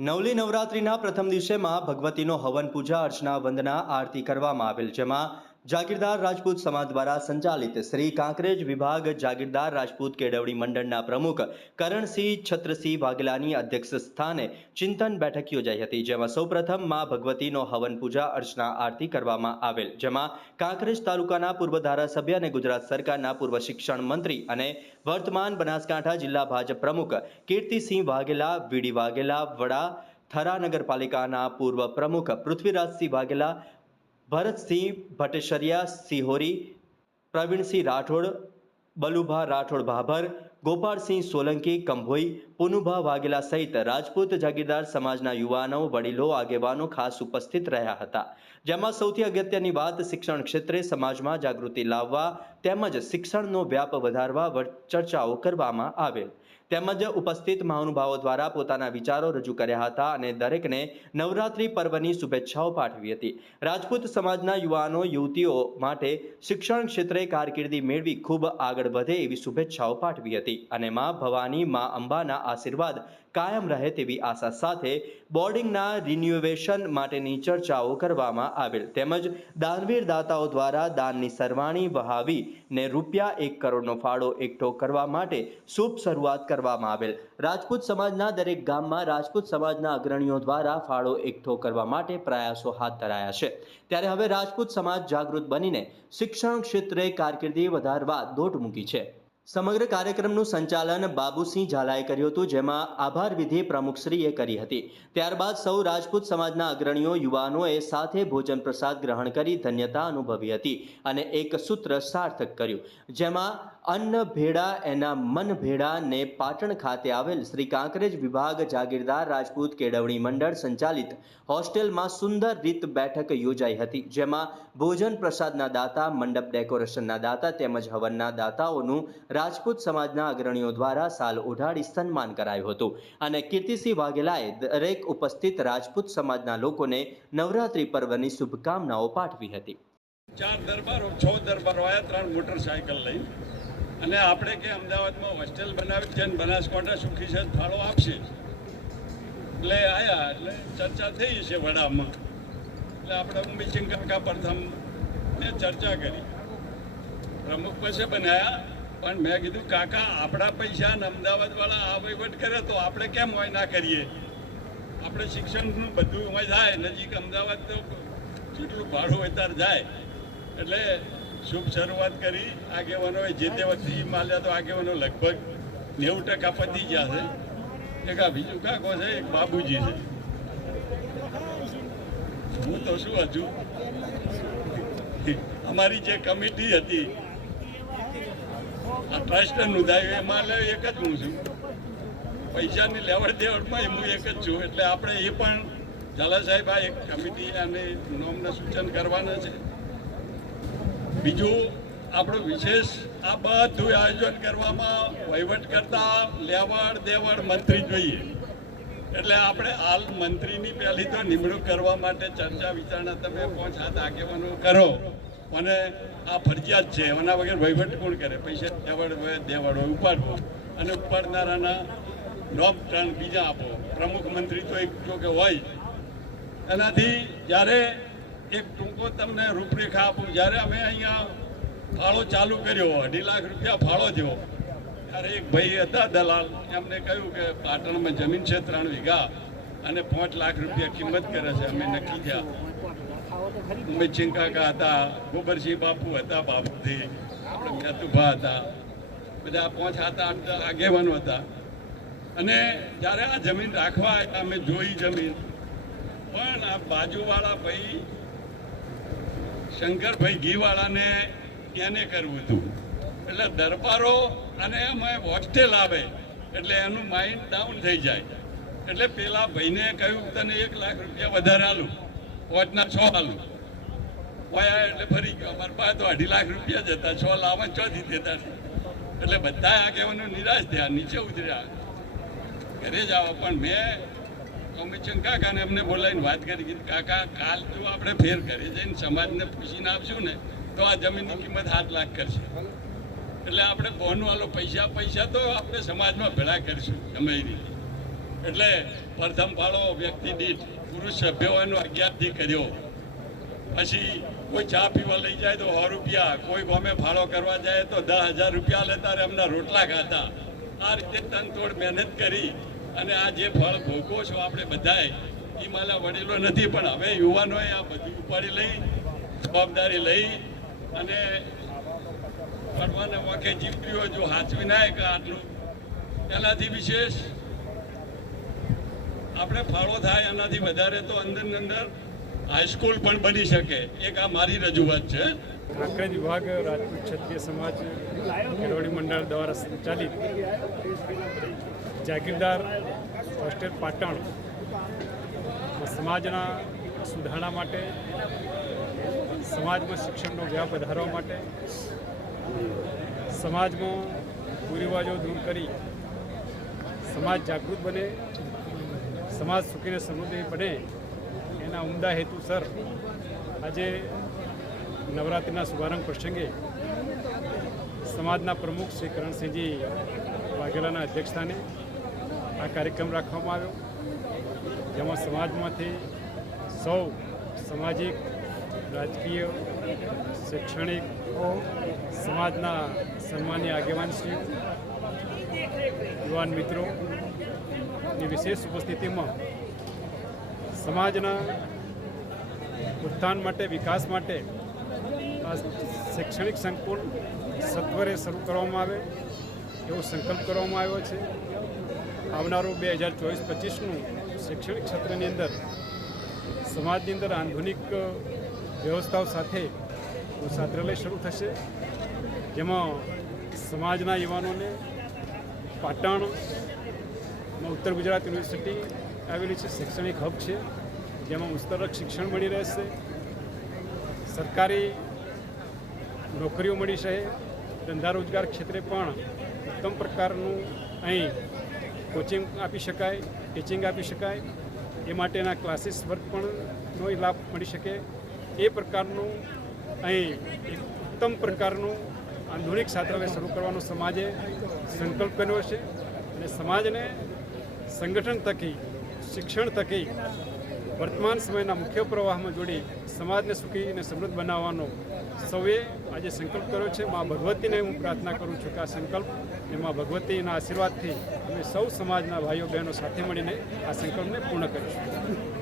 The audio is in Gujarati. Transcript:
નવલી નવરાત્રિના પ્રથમ દિવસે માં ભગવતીનો હવન પૂજા અર્ચના વંદના આરતી કરવામાં આવેલ જેમાં જાગીરદાર રાજપૂત સમાજ દ્વારા સંચાલિત શ્રી કાંકરેજ વિભાગ જાગીરદાર રાજપૂત કેળવણી મંડળના પ્રમુખ કરણસિંહ છત્રસિંહ વાઘેલાની અધ્યક્ષ સ્થાને ચિંતન બેઠક યોજાઈ હતી, જેમાં સૌપ્રથમમાં ભગવતીનો હવન પૂજા અર્ચના આરતી કરવામાં આવેલ, જેમાં કાંકરેજ તાલુકાના પૂર્વ ધારાસભ્ય અને ગુજરાત સરકારના પૂર્વ શિક્ષણ મંત્રી અને વર્તમાન બનાસકાંઠા જિલ્લા ભાજપ પ્રમુખ કીર્તિસિંહ વાઘેલા, વીડી વાઘેલા, વડા થરા નગરપાલિકાના પૂર્વ પ્રમુખ પૃથ્વીરાજસિંહ વાઘેલા ભરતસિંહ ભટ્ટેશરિયા સિહોરી, પ્રવીણસિંહ રાઠોડ, બલુભા રાઠોડ ભાભર, ગોપાળસિંહ સોલંકી, કંભોઈ, પુનુભા વાઘેલા સહિત રાજપૂત જાગીરદાર સમાજના યુવાનો, વડીલો, આગેવાનો ખાસ ઉપસ્થિત રહ્યા હતા. જેમાં સૌથી અગત્યની વાત શિક્ષણ ક્ષેત્રે સમાજમાં જાગૃતિ લાવવા તેમજ શિક્ષણનો વ્યાપ વધારવા ચર્ચાઓ કરવામાં આવેલ. તેમજ ઉપસ્થિત મહાનુભાવો દ્વારા પોતાના વિચારો રજૂ કર્યા હતા અને દરેકને નવરાત્રિ પર્વની શુભેચ્છાઓ પાઠવી હતી. રાજપૂત સમાજના યુવાનો, યુવતીઓ માટે શિક્ષણ ક્ષેત્રે કારકિર્દી મેળવી ખૂબ આગળ વધે એવી શુભેચ્છાઓ પાઠવી હતી અને મા ભવાની, મા અંબાના આશીર્વાદ કાયમ રહે તેવી આશા સાથે બોર્ડિંગના રિન્યુવેશન માટેની ચર્ચાઓ કરવામાં આવેલ. તેમજ દાનવીર દાતાઓ દ્વારા દાનની સરવાણી વહાવી ને રૂપિયા એક કરોડનો ફાળો એકઠો કરવા માટે શુભ શરૂઆત કરવામાં આવેલ. રાજપૂત સમાજના દરેક ગામમાં રાજપૂત સમાજના અગ્રણીઓ દ્વારા ફાળો એકઠો કરવા માટે પ્રયાસો હાથ ધરાયા છે. ત્યારે હવે રાજપૂત સમાજ જાગૃત બનીને શિક્ષણ ક્ષેત્રે કારકિર્દી વધારવા દોટ મૂકી છે. સમગ્ર કાર્યક્રમનું સંચાલન બાબુસિંહ ઝાલાએ કર્યું હતું, જેમાં આભાર વિધિ પ્રમુખશ્રીએ કરી હતી. ત્યારબાદ સૌ રાજપૂત સમાજના અગ્રણીઓ, યુવાનોએ સાથે ભોજન પ્રસાદ ગ્રહણ કરી ધન્યતા અનુભવી હતી અને એક સૂત્ર સાર્થક કર્યું. જેમાં, અન્ન ભેડા એના મન ભેડા ને પાટણ ખાતે આવેલ શ્રી કાંકરેજ વિભાગ જાગીરદાર રાજપૂત કેળવણી મંડળ સંચાલિત હોસ્ટેલમાં સુંદર રીત બેઠક યોજાઈ હતી, જેમાં ભોજન પ્રસાદના દાતા, મંડપ ડેકોરેશનના દાતા તેમજ હવનના દાતાઓનું રાજપૂત સમાજના અગ્રણીઓ દ્વારા સાલ ઉઢાડી સન્માન કરાયું હતું. અને કીર્તિસિંહ વાઘેલાએ દરેક ઉપસ્થિત રાજપૂત સમાજના લોકોને નવરાત્રિ પર્વની શુભકામનાઓ પાઠવી હતી. ચાર દરબારો, છ દરબારો આવ્યા ત્રણ મોટરસાયકલ લઈ. અને આપણે કે અમદાવાદમાં હોસ્ટેલ બનાવી છે બનાસકાંઠા સુખી છે, ફાળો આપશે. એટલે આયા, એટલે ચર્ચા થઈ છે વડામાં. એટલે આપણે મિચિંગ કાકા પ્રથમ ચર્ચા કરી. પ્રમુખ પાસે બનાયા. પણ મેં કીધું, કાકા, આપણા પૈસા અમદાવાદવાળા આ વહીવટ કરે તો આપણે કેમ હોય ના કરીએ? આપણે શિક્ષણનું બધું હોય થાય નજીક અમદાવાદ તો જેટલું ભાડું ત્યારે જાય. એટલે શુભ શરૂઆત કરી. આગેવાનોએ જે તે વખતે માલ્યા તો આગેવાનો લગભગ નેવું ટકા પતી ગયા છે. એક આ બીજું કાકો છે, એક બાબુજી છે. હું તો શું હજુ? અમારી જે કમિટી હતી આ ટ્રસ્ટ નોંધાયું એમાં લે એક જ હું છું. પૈસાની લેવડ દેવડમાં હું એક જ છું. એટલે આપણે એ પણ ઝાલા સાહેબ, આ એક કમિટી અને નોમને સૂચન કરવાના છે. બીજું, આપણું વિશેષ આ બધું આયોજન કરવામાં વહીવટ કરતા લેવડ દેવડ મંત્રી જોઈએ. એટલે આપણે હાલ મંત્રીની પહેલી તો નિમણૂક કરવા માટે ચર્ચા વિચારણા તમે પાંચ હાથ આગેવાનો કરો. અને આ ફરજિયાત છે. એના વગર વહીવટ કોણ કરે? પૈસા દેવાડ હોય, દેવડ ઉપાડવો અને ઉપાડનારાના નોબ ટર્ન બીજા આપો. પ્રમુખ મંત્રી તો એક જો કે હોય એનાથી જ્યારે એક ટૂંકો તમને રૂપરેખા આપું. જ્યારે અમે અહીંયા ફાળો ચાલુ કર્યો, અઢી લાખ રૂપિયા ફાળો થયો, ત્યારે એક ભાઈ હતા દલાલ. એમને કહ્યું કે પાટણમાં જમીન છે ત્રણ વીઘા અને પાંચ લાખ રૂપિયા કિંમત કરે છે. અમે નક્કી થયા. ઉમેદસિંહ કાકા હતા ગોબરસિંહ બાપુ હતા બાપુથી આપણે મેતુભા હતા. બધા પાંચ સાત આઠ આગેવાનો હતા. અને જ્યારે આ જમીન રાખવા આવ્યા, અમે જોઈ જમીન. પણ આ બાજુવાળા ભાઈ શંકરભાઈ ઘીવાળાને એને કરવું હતું. એટલે દરબારો અને અમે હોસ્ટેલ આવે એટલે એનું માઇન્ડ ડાઉન થઈ જાય. એટલે પેલા ભાઈને કહ્યું તને એક લાખ રૂપિયા વધારે આલું. હોજના છ આલું. વયા એટલે ફરી ગયો. અમારે પાસે તો અઢી લાખ રૂપિયા જ હતા. છ લાવવા ચોથી દેતા એટલે બધા આગેવાનો નિરાશ થયા. નીચે ઉતર્યા. ઘરે જ આવો. પણ મેં કમિશન કાકાને અમને બોલાવીને વાત કરી. કીધું, કાકા, કાલ જો આપણે ફેર ઘરે જઈને સમાજને પૂછીને આપશું ને, તો આ જમીનની કિંમત સાત લાખ કરશે. એટલે આપણે બોન વાળો પૈસા પૈસા તો આપણે સમાજમાં ભેળા કરીશું. ગમે એ રીતે. એટલે પ્રથમ ફાળો વ્યક્તિ દીઠ પુરુષ સભ્યોનો અગિયારથી કર્યો. પછી કોઈ ચા પીવા લઈ જાય તો સો રૂપિયા, કોઈ ગમે ફાળો કરવા જાય તો દસ હજાર રૂપિયા લેતા રે એમના રોટલા ખાતા. આ રીતે તનતોડ મહેનત કરી અને આ જે ફળ ભોગવો છો આપણે બધાએ, એ મારા વડીલો નથી, પણ હવે યુવાનોએ આ બધું ઉપાડી લઈ, જવાબદારી લઈ અને પડવાના વાંકે જીવડીઓ જો હાચવી ના કે આટલું. એનાથી વિશેષ આપણે ફાળો થાય એનાથી વધારે તો અંદર ને અંદર હાઈસ્કૂલ પણ બની શકે. એક આ મારી રજૂઆત છે. કાંકરેજ વિભાગ રાજપૂત ક્ષત્રિય સમાજ કેળવણી મંડળ દ્વારા સંચાલિત જાગીરદાર હોસ્ટેલ પાટણ સમાજના સુધારણા માટે, સમાજમાં શિક્ષણનો વ્યાપ વધારવા માટે, સમાજમાં કુરિવાજો દૂર કરી સમાજ જાગૃત બને સમાજ સુખીને સમૃદ્ધિ બને એના ઉમદા હેતુસર આજે નવરાત્રિના શુભારંભ પ્રસંગે સમાજના પ્રમુખ શ્રી કરણસિંહજી વાઘેલાના અધ્યક્ષસ્થાને આ કાર્યક્રમ રાખવામાં આવ્યો, જેમાં સમાજમાંથી સૌ સામાજિક રાજકીય, શૈક્ષણિક, સમાજના સન્માનીય આગેવાનશ્રી યુવાન મિત્રોની વિશેષ ઉપસ્થિતિમાં સમાજના ઉત્થાન માટે, વિકાસ માટે આ શૈક્ષણિક સંકુલ સત્વરે શરૂ કરવામાં આવે એવો સંકલ્પ કરવામાં આવ્યો છે. આવનારું બે હજાર ચોવીસ પચીસનું શૈક્ષણિક ક્ષેત્રની અંદર સમાજની અંદર આધુનિક વ્યવસ્થાઓ સાથે છાત્રાલય શરૂ થશે. જેમાં સમાજના યુવાનોને પાટણમાં ઉત્તર ગુજરાત યુનિવર્સિટી આવેલી છે. શૈક્ષણિક હબ છે. જેમાં મુસ્તરક શિક્ષણ મળી રહેશે. સરકારી નોકરીઓ મળી શકે ધંધા રોજગાર ક્ષેત્રે પણ ઉત્તમ પ્રકારનું અહીં કોચિંગ આપી શકાય ટીચિંગ આપી શકાય. એ માટેના ક્લાસીસ વર્ગ પણ નો લાભ મળી શકે. એ પ્રકારનું અહીં ઉત્તમ પ્રકારનું આધુનિક છાત્રાલય શરૂ કરવાનો સમાજે સંકલ્પ કર્યો છે અને સમાજને સંગઠન થકી, શિક્ષણ થકી, વર્તમાન સમયના મુખ્ય પ્રવાહમાં જોડી સમાજને સુખી અને સમૃદ્ધ બનાવવાનો સૌએ આજે સંકલ્પ કર્યો છે. મા ભગવતીને હું પ્રાર્થના કરું છું કે આ સંકલ્પ અને મા ભગવતીના આશીર્વાદથી અમે સૌ સમાજના ભાઈઓ બહેનો સાથે મળીને આ સંકલ્પને પૂર્ણ કરીશું.